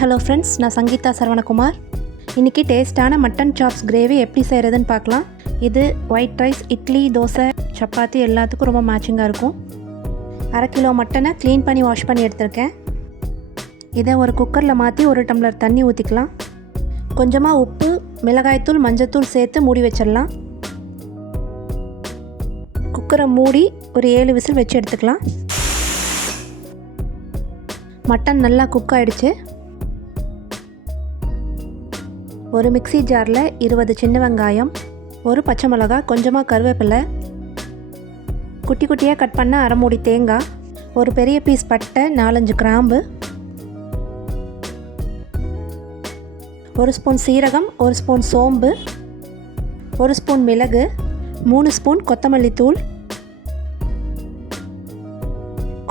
Hello friends, நான் சங்கீதா சரவணகுமார். இன்றைக்கி டேஸ்ட்டான மட்டன் சாப்ஸ் கிரேவி எப்படி செய்கிறதுன்னு பார்க்கலாம். இது ஒயிட் ரைஸ், இட்லி, தோசை, சப்பாத்தி எல்லாத்துக்கும் ரொம்ப மேட்சிங்காக இருக்கும். 1/2 கிலோ மட்டனை க்ளீன் பண்ணி வாஷ் பண்ணி எடுத்திருக்கேன். இதை ஒரு குக்கரில் மாற்றி 1 டம்ளர் தண்ணி ஊற்றிக்கலாம். கொஞ்சமாக உப்பு, மிளகாய்த்தூள், மஞ்சத்தூள் சேர்த்து மூடி வச்சிடலாம். குக்கரை மூடி ஒரு 7 விசில் வச்சு எடுத்துக்கலாம். மட்டன் நல்லா குக் ஆகிடுச்சு. ஒரு மிக்ஸி ஜாரில் 20 சின்ன வெங்காயம், ஒரு பச்சை மிளகாய், கொஞ்சமாக கருவேப்பிலை, குட்டி குட்டியாக கட் பண்ண 1/2 மூடி தேங்காய், ஒரு பெரிய பீஸ் பட்டை, 4-5 கிராம்பு, 1 ஸ்பூன் சீரகம், 1 ஸ்பூன் சோம்பு, 1 ஸ்பூன் மிளகு, 3 ஸ்பூன் கொத்தமல்லி தூள்,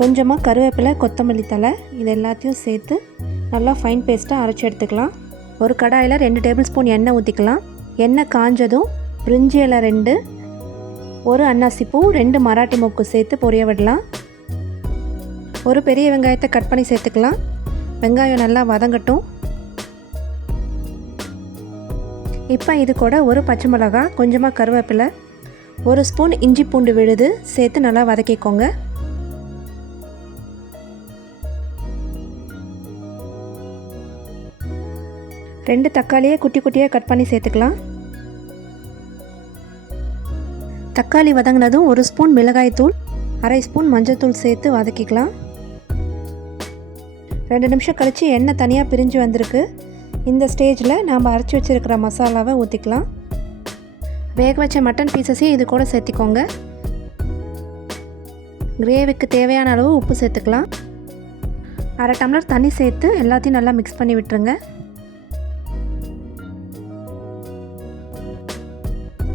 கொஞ்சமாக கருவேப்பிலை, கொத்தமல்லி தழை, இது எல்லாத்தையும் சேர்த்து நல்லா ஃபைன் பேஸ்ட்டாக அரைச்சி எடுத்துக்கலாம். ஒரு கடாயில் 2 டேபிள் ஸ்பூன் எண்ணெய் ஊற்றிக்கலாம். எண்ணெய் காஞ்சதும் பிரிஞ்சி இலை 2, 1 அன்னாசிப்பூ, 2 மராட்டி மொக்கு சேர்த்து பொரிய விடலாம். ஒரு பெரிய வெங்காயத்தை கட் பண்ணி சேர்த்துக்கலாம். வெங்காயம் நல்லா வதங்கட்டும். இப்போ இது கூட ஒரு பச்சை மிளகாய், கொஞ்சமாக கருவேப்பிலை, 1 ஸ்பூன் இஞ்சி பூண்டு விழுது சேர்த்து நல்லா வதக்கிக்கோங்க. ரெண்டு தக்காளியை குட்டி குட்டியாக கட் பண்ணி சேர்த்துக்கலாம். தக்காளி வதங்கினதும் 1 ஸ்பூன் மிளகாய்த்தூள், 1/2 ஸ்பூன் மஞ்சள்தூள் சேர்த்து வதக்கிக்கலாம். 2 நிமிஷம் கழித்து எண்ணெய் தனியாக பிரிஞ்சு வந்திருக்கு. இந்த ஸ்டேஜில் நாம் அரைச்சி வச்சுருக்கிற மசாலாவை ஊற்றிக்கலாம். வேக வச்ச மட்டன் பீசஸையும் இது கூட சேர்த்திக்கோங்க. கிரேவிக்கு தேவையான அளவு உப்பு சேர்த்துக்கலாம். 1/2 டம்ளர் தண்ணி சேர்த்து எல்லாத்தையும் நல்லா மிக்ஸ் பண்ணி விட்டுருங்க.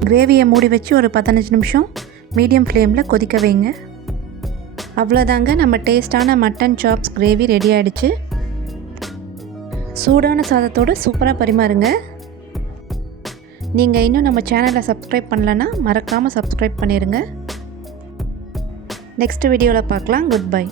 கிரேவியை மூடி வச்சு ஒரு 15 நிமிஷம் மீடியம் ஃப்ளேமில் கொதிக்க வைங்க. அவ்வளோதாங்க, நம்ம டேஸ்ட்டான மட்டன் சாப்ஸ் கிரேவி ரெடி ஆகிடுச்சு. சூடான சாதத்தோடு சூப்பராக பரிமாறுங்க. நீங்கள் இன்னும் நம்ம சேனலை சப்ஸ்கிரைப் பண்ணலன்னா மறக்காமல் சப்ஸ்கிரைப் பண்ணிடுங்க. நெக்ஸ்ட் வீடியோவில் பார்க்கலாம். Good bye.